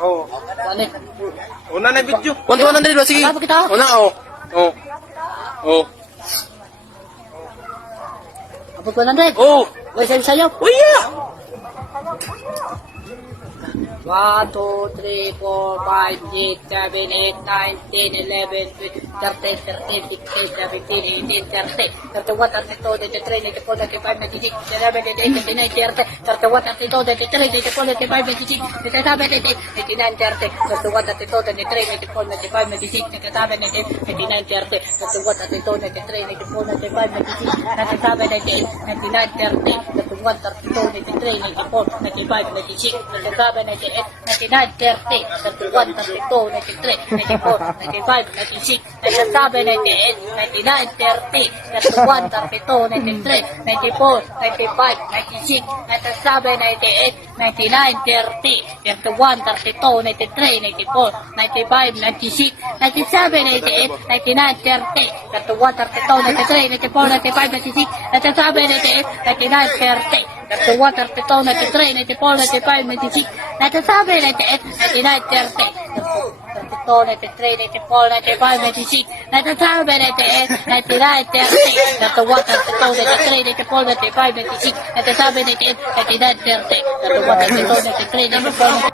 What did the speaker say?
Oo. Ano? Una na video. 100 ba? Sige. Tama kita. Una, oh. Oh. Oh. Abot 100. Oh. Uy, sayo. Uy, yeah. 1, 2, 3, 4, 5, 6, 7, 8, 9, 10, 11, 12, 13, 14, 15, 17, 18, 30, 31, 32, 33, 34, 35, 96, 37, 38, 39, 40, 31, 32, 33, 34, 35, 96, 37, 38, 89, 30, 31, 32, 33, 34, 95, 96, 37, 88, 89, 30, 31, 32, 33, 34, 95, 96, 37, 88, 99, 30, 31, 32, 93, 94, 95, 96, 37, 98, 99, 30, 31, 32, 93, 94, 95, 96, 97, 98, 99, 30, 31, 32, 93, 94, 95, 96, 97, 98, 99, 30, 31, 32, 93, 94, 95, 96, 97, 98, 99, 30, 31, 32, 93, 94, 95, 96, 97, 98, 99, 30, 31, 32, 93, 94, 95, 96, 97, 98, 99, 30, 32, 93, 94, 95, 96, 97, 98, 99, 30, 31, 32, 93, 94, 95, 96, 97, 98, 99, 30, 31, 32, 93, 94,